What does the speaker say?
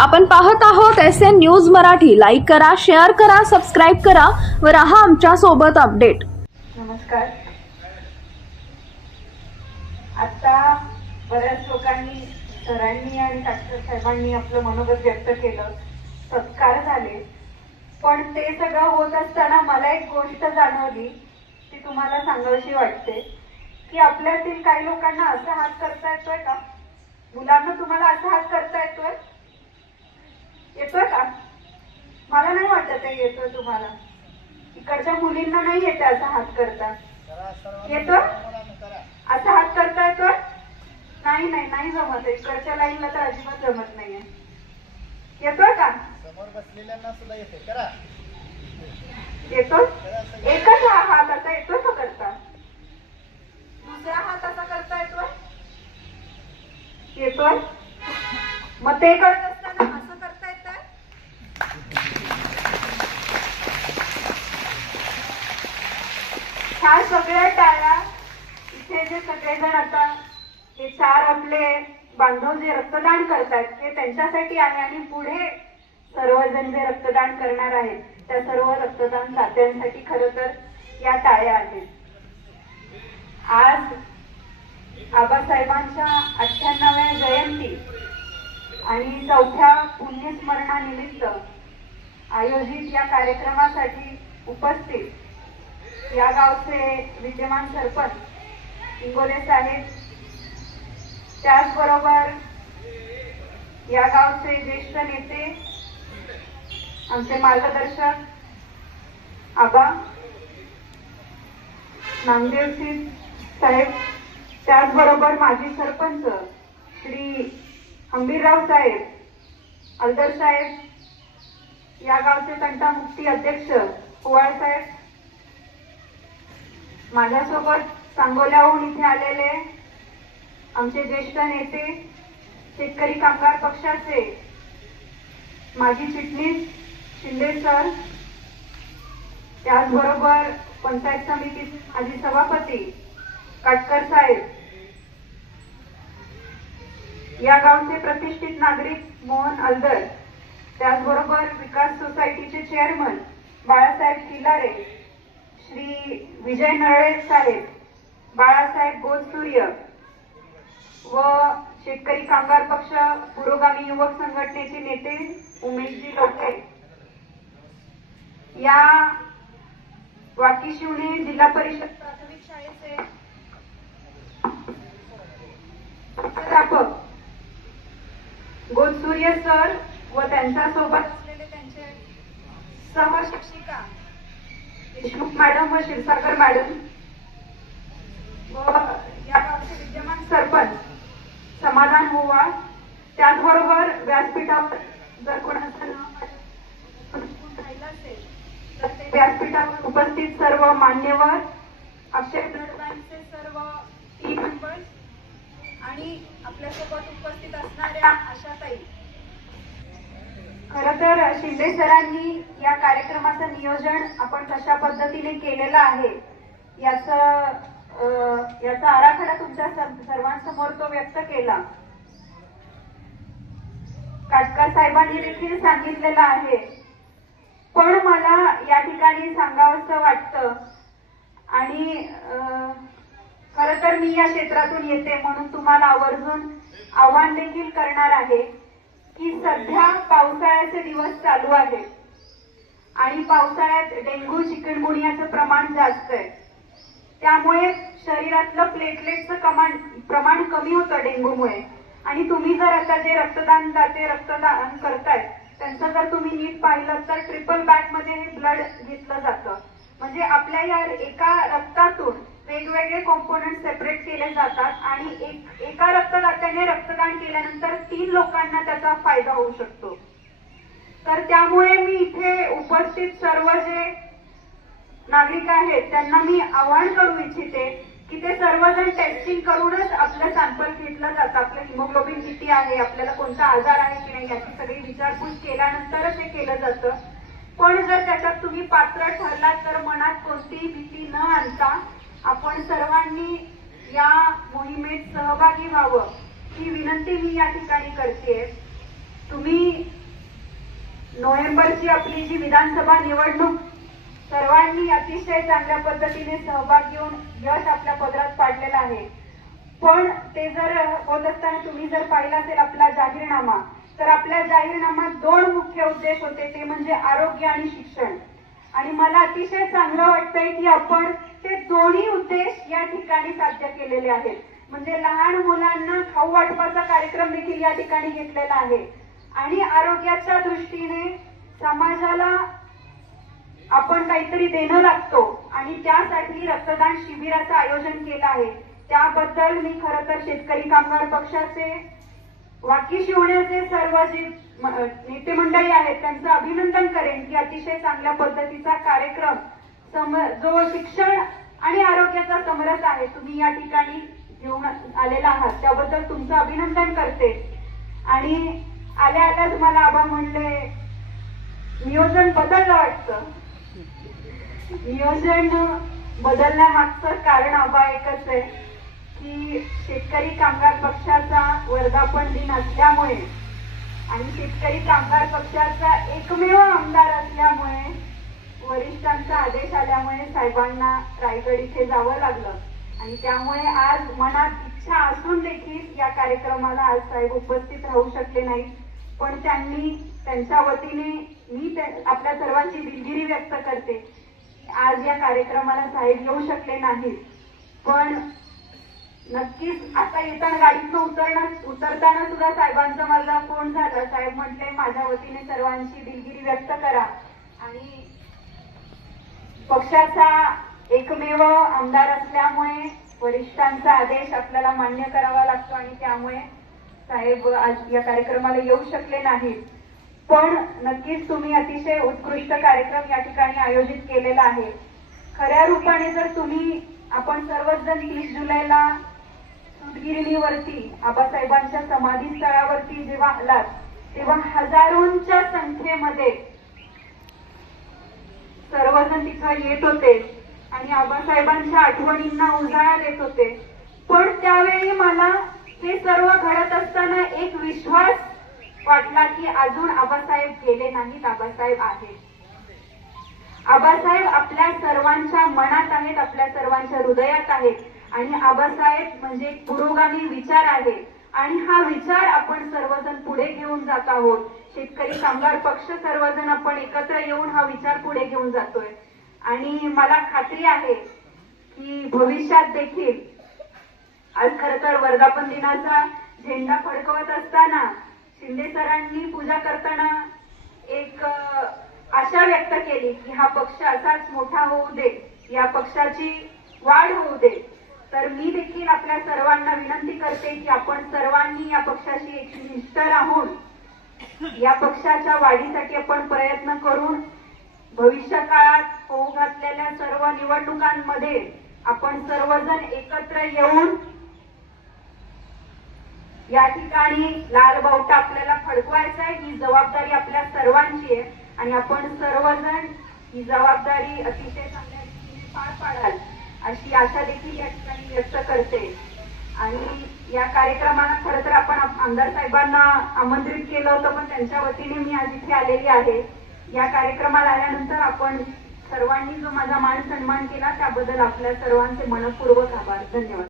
आपण पाहत आहोत S N news Marathi. Like करा शेअर करा सबस्क्राईब करा व राहा आमच्यासोबत अपडेट नमस्कार. आता बऱ्याच लोकांनी सरांनी आणि डॉक्टर साहेबांनी आपलं मनोगत व्यक्त केलं. सत्कार झाले. पण ते सगळं होत असताना मला एक गोष्ट जाणवली ती तुम्हाला सांगावीशी वाटते की आपल्यातील काही लोकांना असा हात करता येतोय का? मुलांना तुम्हाला असा हात करता येतोय येतोय का मला येतोय तुम्हाला. इकडच्या मुलींना नाही येते असा हात करता. येतोय? असा हात करता येतोय? नाही नाही नाही जमत. आहे. इकडच्या लाईनला तर अजिबात जमत नाहीये. येतोय का? समोर बसलेल्यांना सुद्धा येते करा. येतोय? एकच हा हात असा येतोय का करता? दुसरा हात असा करता येतोय? येतोय? मग ते करत असताना असं करता येतंय ह्या सगळ्या टाळ्या इथे जे सगळेजण आता हे चार आपले बांधव जे रक्तदान करतात ते त्यांच्यासाठी आहे आणि पुढे सर्वजण जे रक्तदान करणार आहेत त्या सर्व रक्तदान दात्यांसाठी खरं तर या टाळ्या आहेत. आज आबासाहेबांच्या अठ्ठ्याण्णव्या जयंती आणि चौथ्या पुण्यस्मरणानिमित्त आयोजित या कार्यक्रमासाठी उपस्थित या गावचे विद्यमान सरपंच इंगोले साहेब त्याचबरोबर या गावचे ज्येष्ठ नेते आमचे मार्गदर्शक आबा सिंग साहेब त्याचबरोबर माजी सरपंच श्री हंबीरराव साहेब अलदर साहेब या गावचे तंटामुक्ती अध्यक्ष पोवाळ साहेब माझ्यासोबत सांगोल्याहून इथे आलेले आमचे ज्येष्ठ नेते शेतकरी कामगार पक्षाचे माजी चिटणीस शिंदे सर त्याचबरोबर पंचायत समिती माजी सभापती काटकर साहेब या गावचे प्रतिष्ठित नागरिक मोहन अलदर त्याचबरोबर विकास सोसायटीचे चेअरमन बाळासाहेब किलारे श्री विजय नरळे साहेब बाळासाहेब गोदसूर्य व शेतकरी कामगार पक्ष पुरोगामी युवक संघटनेचे नेते उमेशजी लोके या वाकीशिवणे जिल्हा परिषद प्राथमिक शाळेचे प्राध्यापक गोदसूर्य सर व त्यांच्यासोबत असलेले त्यांचे सहशिक्षिका देशमुख मॅडम व क्षीरसागर मॅडम. व या गावचे विद्यमान सरपंच समाधान होवा त्याचबरोबर व्यासपीठावर जर कोणाचं नाव राहिलं असेल तर ते व्यासपीठावर उपस्थित सर्व मान्यवर अक्षय ब्लड बँकचे सर्व टीम मेंबर्स आणि आपल्यासोबत उपस्थित असणाऱ्या आशाताई खर तर शिंदे सरांनी या कार्यक्रमाचं नियोजन आपण कशा पद्धतीने केलेलं आहे याच याचा आराखडा तुमच्या सर्वांसमोर तो व्यक्त केला. काटकर साहेबांनी देखील सांगितलेलं आहे. पण मला या ठिकाणी सांगावंसं वाटतं आणि खर तर मी या क्षेत्रातून येते म्हणून तुम्हाला आवर्जून आव्हान देखील करणार आहे. की सध्या पावसाळ्याचे दिवस चालू आहेत. आणि पावसाळ्यात डेंग्यू चिकनगुनियाचं प्रमाण जास्त आहे. त्यामुळे शरीरातलं प्लेटलेटचं कमान प्रमाण कमी होतं डेंग्यूमुळे आणि तुम्ही जर आता जे रक्तदान दाते रक्तदान करतायत त्यांचं जर तुम्ही नीट पाहिलं तर ट्रिपल बॅटमध्ये हे ब्लड घेतलं जातं. म्हणजे आपल्या या एका रक्तातून वेगवेगळे कॉम्पोनंट सेपरेट केले जातात आणि एक एका रक्तदात्याने रक्तदान केल्यानंतर तीन लोकांना त्याचा फायदा होऊ शकतो. तर त्यामुळे मी इथे उपस्थित सर्व जे नागरिक आहेत त्यांना मी आवाहन करू इच्छिते की ते सर्वजण टेस्टिंग करूनच आपलं सॅम्पल घेतलं जातं. आपलं हिमोग्लोबिन किती आहे आपल्याला कोणता आजार आहे की नाही याची सगळी विचारपूस केल्यानंतरच हे केलं जातं. पण जर त्याच्यात तुम्ही पात्र ठरलात तर मनात कोणतीही भीती न आणता आपण सर्वांनी या मोहिमेत सहभागी व्हावं ही विनंती मी या ठिकाणी करते. तुम्ही नोव्हेंबरची आपली जी विधानसभा निवडणूक सर्वांनी अतिशय चांगल्या पद्धतीने सहभाग घेऊन यश आपल्या पदरात पाडलेलं आहे. पण ते जर होत असताना तुम्ही जर पाहिला असेल आपला जाहीरनामा तर आपल्या जाहीरनामात दोन मुख्य उद्देश होते ते म्हणजे आरोग्य आणि शिक्षण. आणि मला अतिशय चांगलं वाटतंय की आपण ते दोन्ही उद्देश या ठिकाणी साध्य केलेले आहेत. म्हणजे लहान मुलांना खाऊ वाटपाचा कार्यक्रम देखील या ठिकाणी घेतलेला आहे. आणि आरोग्याच्या दृष्टीने समाजाला आपण काहीतरी देणं लागतो आणि त्यासाठी रक्तदान शिबिराचं आयोजन केलं आहे. त्याबद्दल मी खरं तर शेतकरी कामगार पक्षाचे वाकी शिवण्याचे सर्व जे नेते मंडळी आहेत त्यांचं अभिनंदन करेन की अतिशय चांगल्या पद्धतीचा कार्यक्रम सम जो शिक्षण आणि आरोग्याचा समरस आहे तुम्ही या ठिकाणी घेऊन आलेला आहात. त्याबद्दल तुमचं अभिनंदन करते. आणि आल्या आल्या तुम्हाला आबा म्हणले नियोजन बदललं वाटतं. नियोजन बदलण्यामागचं कारण आबा एकच आहे की शेतकरी कामगार पक्षाचा वर्धापन दिन असल्यामुळे आणि शेतकरी कामगार पक्षाचा एकमेव आमदार असल्यामुळे वरिष्ठांचा आदेश आल्यामुळे साहेबांना रायगड इथे जावं लागलं. आणि त्यामुळे आज मनात इच्छा असून देखील या कार्यक्रमाला आज साहेब उपस्थित राहू शकले नाहीत. पण त्यांनी त्यांच्या वतीने मी आपल्या सर्वांची दिलगिरी व्यक्त करते. आज या कार्यक्रमाला साहेब येऊ शकले नाहीत. पण नक्कीच. आता येताना गाडीतनं उतरणं उतरताना सुद्धा साहेबांचा माझा फोन झाला. साहेब म्हटले माझ्या वतीने सर्वांची दिलगिरी व्यक्त करा. आणि पक्षाचा एकमेव आमदार असल्यामुळे वरिष्ठांचा आदेश आपल्याला मान्य करावा लागतो आणि त्यामुळे साहेब आज या कार्यक्रमाला येऊ शकले नाहीत. पण नक्कीच तुम्ही अतिशय उत्कृष्ट कार्यक्रम या ठिकाणी आयोजित केलेला आहे. खऱ्या रूपाने जर तुम्ही आपण सर्वच जण तीस जुलैला सूतगिरणीवरती आबासाहेबांच्या समाधी स्थळावरती जेव्हा आलात तेव्हा हजारोंच्या संख्येमध्ये सर्वजण तिथं येत होते आणि आबासाहेबांच्या आठवणींना उजाळा देत होते. पण त्यावेळी मला हे सर्व घडत असताना एक विश्वास वाटला की अजून आबासाहेब गेले नाहीत आबासाहेब आहेत. आबासाहेब आपल्या सर्वांच्या मनात आहेत आपल्या सर्वांच्या हृदयात आहेत. आणि आबासाहेब म्हणजे पुरोगामी विचार आहे. आणि हा विचार आपण सर्वजण पुढे घेऊन जात आहोत. शेतकरी कामगार पक्ष सर्वजण आपण एकत्र येऊन हा विचार पुढे घेऊन जातोय. आणि मला खात्री आहे की भविष्यात देखील आज खर तर वर्धापन दिनाचा झेंडा फडकवत असताना शिंदे सरांनी पूजा करताना एक आशा व्यक्त केली की हा पक्ष असाच मोठा होऊ दे या पक्षाची वाढ होऊ दे. तर मी देखील आपल्या सर्वांना विनंती करते की आपण सर्वांनी या पक्षाशी एकनिष्ठ राहून या पक्षाच्या वाढीसाठी आपण प्रयत्न करून भविष्य काळात होऊ घातलेल्या सर्व निवडणुकांमध्ये आपण सर्वजण एकत्र येऊन या ठिकाणी लाल बावटा आपल्याला फडकवायचा आहे ही जबाबदारी आपल्या सर्वांची आहे. आणि आपण सर्वजण ही जबाबदारी अतिशय चांगल्या पार पाडाल. अशी आशा देखील या ठिकाणी व्यक्त करते. आणि या कार्यक्रमाला खरं तर आपण आमदार साहेबांना आमंत्रित केलं होतं पण त्यांच्या वतीने मी आज इथे आलेली आहे. या कार्यक्रमाला आल्यानंतर आपण सर्वांनी जो माझा मान सन्मान केला त्याबद्दल आपल्या सर्वांचे मनपूर्वक आभार. धन्यवाद.